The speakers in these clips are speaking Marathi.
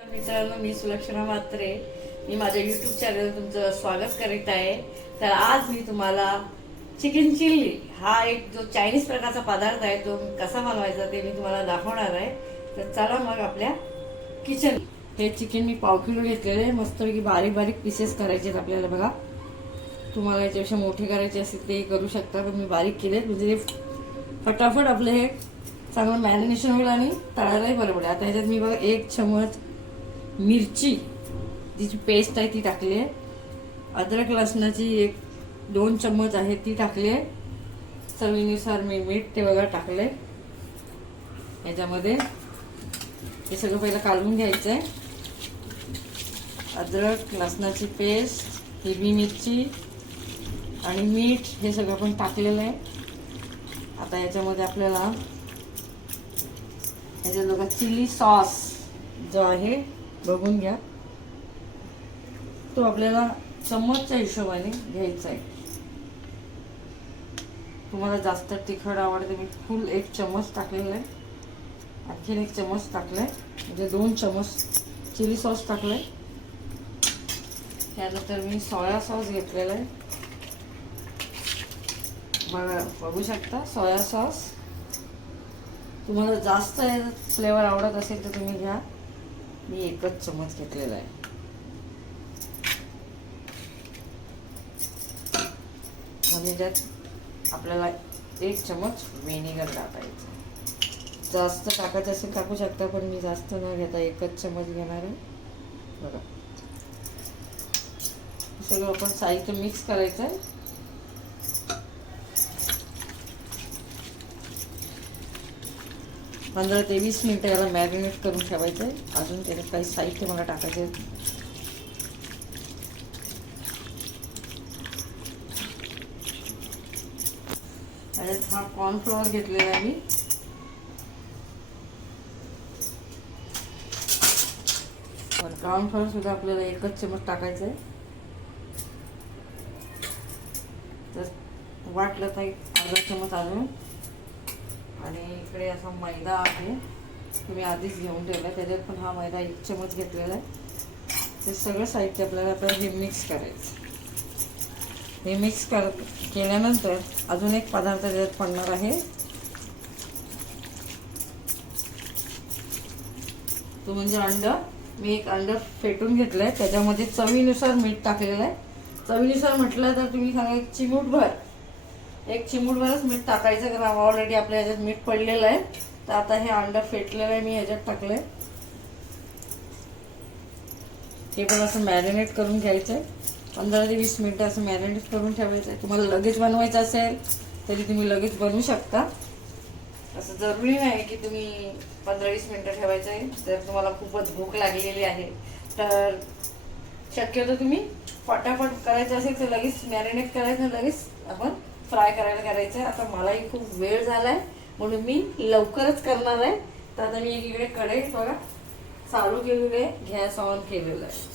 मित्रांनो मी सुलक्षणा मात्रे मी माझ्या युट्यूब चॅनल तुमचं स्वागत करीत आहे. तर आज मी तुम्हाला चिकन चिल्ली हा एक जो चायनीज प्रकारचा पदार्थ आहे तो कसा बनवायचा ते मी तुम्हाला दाखवणार आहे. तर चला मग आपल्या किचन हे चिकन मी पाव किलो घेतलेले आहे. मस्तपैकी बारीक बारीक पीसेस करायचे आहेत आपल्याला बघा. तुम्हाला याच्यापेक्षा मोठे करायचे असतील ते करू शकता पण मी बारीक केले म्हणजे फटाफट आपलं हे चांगलं मॅरिनेशन होईल आणि तळायलाही बरं पडेल. आता ह्याच्यात मी बघा एक चमच मिरची तिची पेस्ट आहे ती टाकली आहे. अद्रक लसणाची एक दोन चम्मच आहे ती टाकली आहे. चवीनुसार मी मीठ ते वगैरे टाकले याच्यामध्ये हे सगळं पहिलं काढून घ्यायचं आहे अद्रक लसणाची पेस्ट हिरवी मिरची आणि मीठ हे सगळं पण टाकलेलं आहे. आता याच्यामध्ये आपल्याला याच्यात बघा चिली सॉस जो आहे बघून घ्या. तो आपल्याला चम्मचच्या हिशोबाने घ्यायचा आहे. तुम्हाला जास्त तिखट आवडते मी फुल एक चम्मच टाकलेला आहे. आणखीन एक चम्मच टाकलाय. म्हणजे दोन चम्मच चिली सॉस टाकलाय. त्यानंतर मी सोया सॉस घेतलेला आहे. बघा बघू शकता सोया सॉस तुम्हाला जास्त फ्लेवर आवडत असेल तर तुम्ही घ्या. मी एकच चमच घेतलेला आहे. म्हणजे त्यात आपल्याला एक चमच व्हिनेगर टाकायचं जास्त टाकायचं असेल टाकू शकता पण मी जास्त न घेता एकच चमच घेणार आहे. बघा. सगळं आपण साहित्य मिक्स करायचं आहे. पंधरा ते वीस मिनटं याला मॅरिनेट करून ठेवायचं आहे. अजून त्याच्यात काही साहित्य मला टाकायचे आहेत त्याच्यात हा कॉर्नफ्लॉवर घेतलेला आहे मी. कॉर्नफ्लॉवर सुद्धा आपल्याला एकच चमच टाकायचं आहे. तर वाटलं तर अर्धा चमच अजून. आणि इकडे असा मैदा आहे. तुम्ही आधीच घेऊन ठेवला त्याच्यात पण हा मैदा एक चमच घेतलेला आहे. ते सगळं साहित्य आपल्याला आता हे मिक्स करायचं. हे मिक्स कर केल्यानंतर अजून एक पदार्थ त्याच्यात पडणार आहे. तो म्हणजे अंड. मी एक अंड फेटून घेतलं आहे त्याच्यामध्ये चवीनुसार मीठ टाकलेलं आहे. चवीनुसार म्हटलं तर तुम्ही सांगा एक चिमूटभर. एक चिमूटभरच मीठ टाकायचं कारण ऑलरेडी आपल्या ह्याच्यात मीठ पडलेलं आहे. तर आता हे अंडं फेटलेलं आहे मी ह्याच्यात टाकलंय. हे पण असं मॅरिनेट करून घ्यायचं आहे पंधरा ते वीस मिनटं असं मॅरिनेट करून ठेवायचं आहे तुम्हाला लगेच बनवायचं असेल तरी तुम्ही लगेच बनवू शकता. असं जरुरी नाही की तुम्ही पंधरा वीस मिनटं ठेवायचं आहे जर तुम्हाला खूपच भूक लागलेली आहे तर शक्यतो तुम्ही फटाफट करायचं असेल तर लगेच मॅरिनेट करायचं लगेच आपण फ्राय करायला करायचं आहे आता मलाही खूप वेळ झाला आहे म्हणून मी लवकरच करणार आहे. तर आता मी एकीकडे कढई बघा चालू केलेली आहे गॅस ऑन केलेला आहे.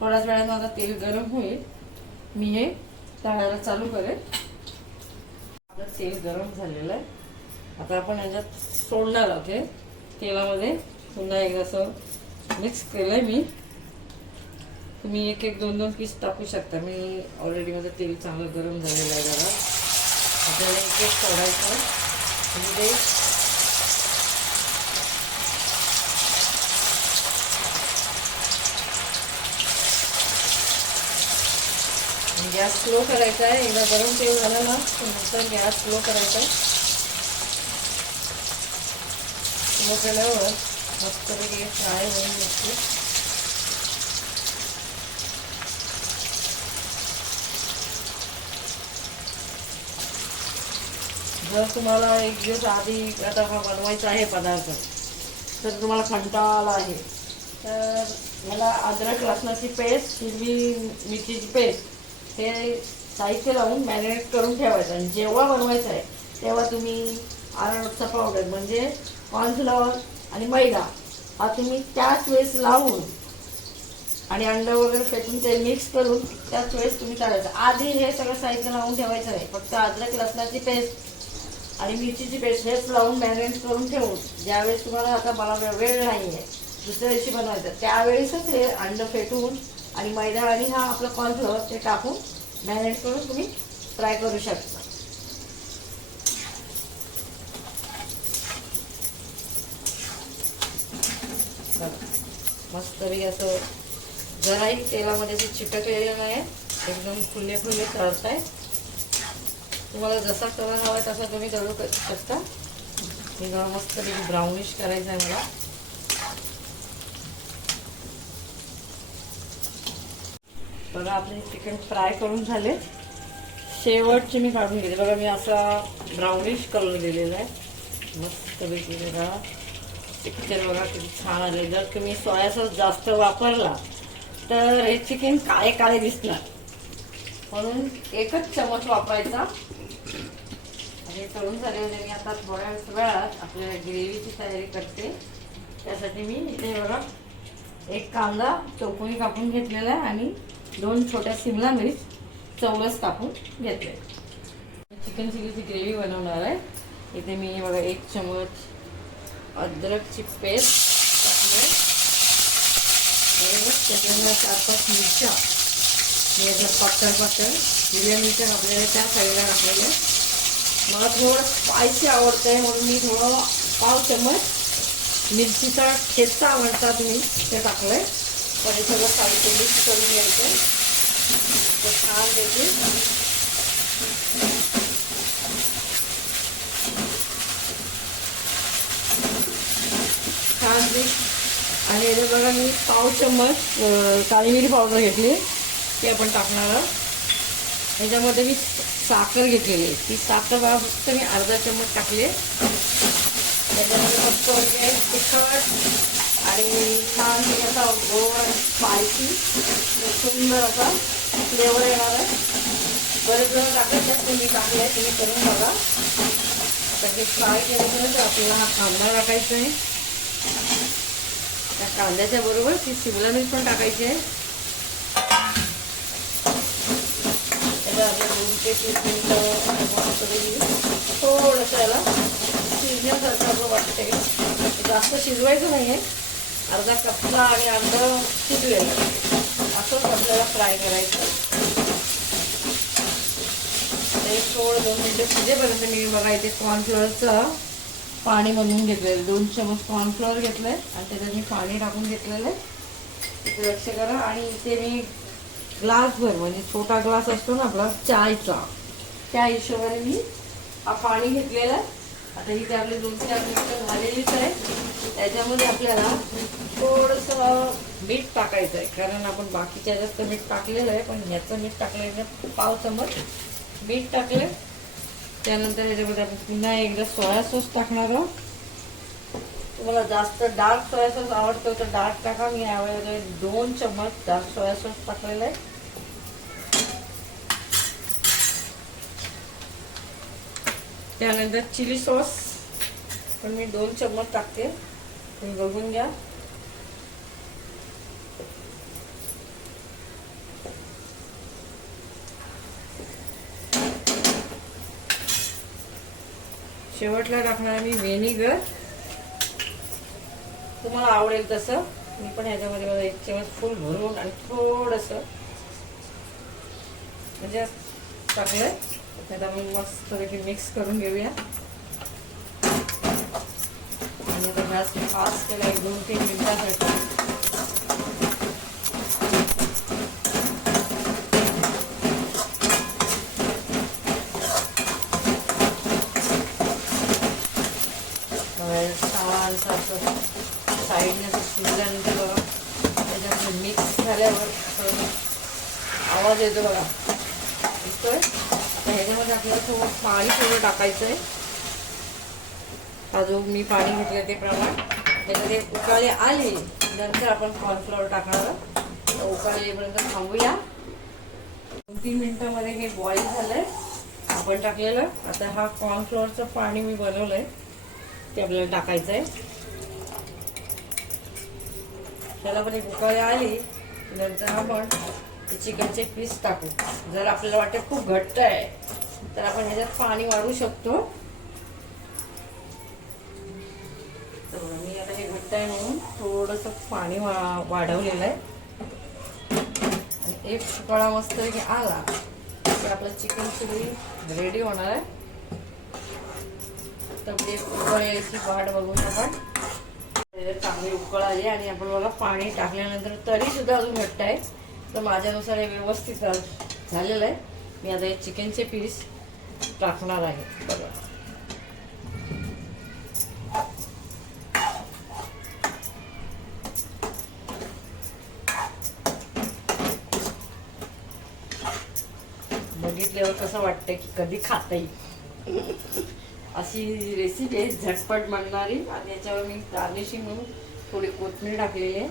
थोड्याच वेळानं आता तेल गरम होईल. मी हे तळायला चालू करेल आता तेल गरम झालेलं आहे. आता आपण याच्यात सोडणार आहोत हे. तेलामध्ये पुन्हा एकदा असं मिक्स केलं आहे मी. तुम्ही एक एक दोन दोन पीस टाकू शकता. मी ऑलरेडी माझं तेल चांगलं गरम झालेलं आहे जरा. आपल्याला एक एक सोडायचं म्हणजे गॅस स्लो करायचा आहे. एकदा गरम तेल झालं ना नंतर गॅस स्लो करायचा आहे. स्लो केल्यावर मस्तपैकी फ्राय होऊन निघते जर तुम्हाला एक दिवस आधी आता हा बनवायचा आहे पदार्थ तर तुम्हाला कंटाळा आहे. तर मला अद्रक लसणाची पेस्ट हिरवी मिरचीची पेस्ट हे साहित्य लावून मॅरिनेट करून ठेवायचं. आणि जेव्हा बनवायचं आहे तेव्हा तुम्ही आरामचा पावडर म्हणजे कॉर्नफ्लॉवर आणि मैदा हा तुम्ही त्याच वेळेस लावून आणि अंडं वगैरे फेकून ते मिक्स करून त्याच वेळेस तुम्ही काढायचं आधी हे सगळं साहित्य लावून ठेवायचं नाही फक्त अद्रक लसणाची पेस्ट आणि मिरचीची पेस्ट हेच लावून मॅरिनेट करून ठेवून ज्यावेळेस तुम्हाला आता मला वेळ नाही आहे दुसऱ्या दिवशी बनवायचं त्यावेळेसच हे अंड फेटून आणि मैदा आणि हा आपला कॉर्नफ्लोअर ते टाकून मॅरिनेट करून तुम्ही फ्राय करू शकता. मस्त तरी असं जराही तेलामध्ये चिटकलेलं नाही एकदम खुले खुले तळत आहे तुम्हाला जसा कलर हवा आहे तसा तुम्ही करू शकता. हे जरा मस्त ब्राउनिश करायचं आहे मला. बघा आपले चिकन फ्राय करून झाले. शेवटचे मी काढून घेते. बघा मी असा ब्राउनिश कलर दिलेला आहे. मस्तपैकी बघा. पिक्चर बघा किती छान आले जर तुम्ही सोया सॉस जास्त वापरला तर हे चिकन काळे काळे दिसणार. म्हणून एकच चमच वापरायचा. आणि तळून झाल्याने मी आता थोड्या वेळात आपल्या ग्रेव्हीची तयारी करते. त्यासाठी मी इथे बघा एक कांदा चौकोनी कापून घेतलेला आहे आणि दोन छोट्या शिमला मिरच चौरस कापून घेतले चिकन चिलीची ग्रेव्ही बनवणार आहे. इथे मी बघा एक चमच अद्रकची पेस्ट टाकली बरोबर चार पाच मिरच्या. पातळ पातळ हिरव्या मिरच्या कापलेल्या त्या साईडला टाकलेल्या मला थोडं स्पायसी आवडतं आहे म्हणून मी थोडं पाव चम्मच मिरचीचा ठेचा आवडतात मी ते टाकलं आहे पण हे सगळं साहित्य मिक्स करून घ्यायचं. तर छान देते छान मिक्स आणि याच्यात बघा मी पाव चम्मच काळी मिरी पावडर घेतली. ती आपण टाकणार आहोत. ह्याच्यामध्ये मी साखर घेतलेली आहे. ती साखर बघा फक्त मी अर्धा चम्मच टाकली आहे. त्याच्यामध्ये फक्त म्हणजे तिखट आणि छान असा गोड स्पायसी सुंदर असा फ्लेवर येणार आहे. बरेच जण टाकायचे तुम्ही टाकले तुम्ही करून बघा. आता हे फ्राय केल्यानंतर आपल्याला हा कांदा टाकायचा आहे. त्या कांद्याच्या बरोबर ती शिमला मिरच पण टाकायची आहे त्याला आपल्या दोन ते तीन मिनिटं मस्तपैकी थोडंसं याला शिजण्यासारखं असं वाटते जास्त शिजवायचं नाही आहे. अर्धा कपला आणि अर्धा शिजलेलं असंच आपल्याला फ्राय करायचं. ते थोडं दोन मिनटं शिजेपर्यंत मी बघा इथे कॉर्नफ्लोअरचं पाणी बनवून घेतलेलं दोन चमच कॉर्नफ्लोअर घेतलं आहे आणि त्याच्यात मी पाणी टाकून घेतलेलं आहे. इथे लक्ष करा आणि इथे मी ग्लासभर म्हणजे छोटा ग्लास असतो ना आपला चायचा. त्या हिशोबाने मी हा पाणी घेतलेला आहे. आता इथे आपले दोन चार मिनिटं झालेलीच आहे. त्याच्यामध्ये आपल्याला थोडंसं मीठ टाकायचं आहे. कारण आपण बाकीच्या जास्त मीठ टाकलेलं आहे पण ह्याचं मीठ टाकलेलं पाव चमच मीठ टाकलं त्यानंतर याच्यामध्ये आपण पुन्हा एकदा सोया सॉस टाकणार आहोत. तुम्हाला जास्त डार्क सोया सॉस आवडतो तर डार्क टाका. मी यावेळेला दोन चम्मच डार्क सोया सॉस टाकलेला आहे. त्यानंतर चिली सॉस. पण मी दोन चम्मच टाकते. तुम्ही बघून घ्या. शेवटला टाकणार मी व्हेनिगर. तुम्हाला आवडेल तसं. मी पण ह्याच्यामध्ये मला एक चमच फुल भरून आणि थोडंसं. म्हणजे टाकलंय आता मी मस्तपैकी मिक्स करून घेऊया. आणि आता गॅस फास्ट केला एक दोन तीन मिनटासाठी छान असं साईडने असं शिजल्यानंतर बघा त्याच्यामध्ये मिक्स झाल्यावर असं आवाज येतो बघा येतोय आता ह्याच्यामध्ये आपल्याला थोडं पाणी थोडं टाकायचं आहे हा जो मी पाणी घेतलं ते प्रमाण. त्याच्यामध्ये उकाळे आले नंतर आपण कॉर्नफ्लॉवर टाकणार आहोत. उकाळे येईपर्यंत थांबूया. दोन तीन मिनिटामध्ये हे बॉईल झालंय. आपण टाकलेलं. आता हा कॉर्नफ्लॉवरचं पाणी मी बनवलंय. ते आपल्याला टाकायचं आहे त्याला पण एक उकाळी आली. नंतर आपण चिकनचे पीस टाकू. जर आपल्याला वाटते खूप घट्ट आहे तर आपण ह्याच्यात पाणी वाढवू शकतो. तर मी आता हे घट्ट आहे म्हणून थोडंसं पाणी वा वाढवलेलं आहे. आणि एक उकळा मस्त आला तर आपलं चिकन चिली रेडी होणार आहे. तर एक उकळायची वाट बघून आपण. त्याच्यात चांगली उकळ आली आणि आपण मला पाणी टाकल्यानंतर तरी सुद्धा अजून घट्ट आहे. तर माझ्यानुसार हे व्यवस्थित झालेलं आहे. मी आता हे चिकनचे पीस टाकणार आहे. बघा. बघितल्यावर कसं वाटतं की कधी खाता येईल. अशी रेसिपी आहे झटपट बनणारी. आणि याच्यावर मी गार्निशिंग म्हणून थोडी कोथमीर टाकलेली आहे.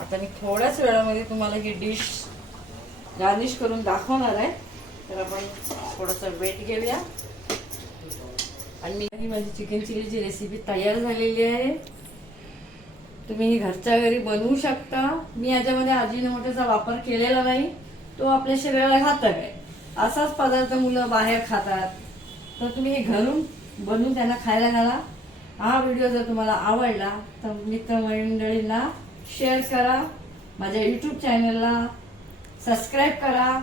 आता मी थोड्याच वेळामध्ये तुम्हाला ही डिश गार्निश करून दाखवणार आहे. तर आपण थोडंसं वेट घेऊया. आणि मी ही माझी चिकन चिलीची रेसिपी तयार झालेली आहे. तुम्ही ही घरच्या घरी बनवू शकता. मी याच्यामध्ये अजिनोमोटोचा वापर केलेला नाही. तो आपल्या शरीराला घातक आहे. असाच पदार्थ मुलं बाहेर खातात. तर तुम्ही हे घरून बनवून त्यांना खायला घाला. हा व्हिडिओ जर तुम्हाला आवडला तर मित्रमंडळींना शेअर करा. माझ्या यूट्यूब चॅनलला सबस्क्राईब करा.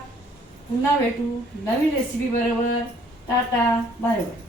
पुन्हा भेटू नवीन रेसिपी बरोबर. Tata bye bye.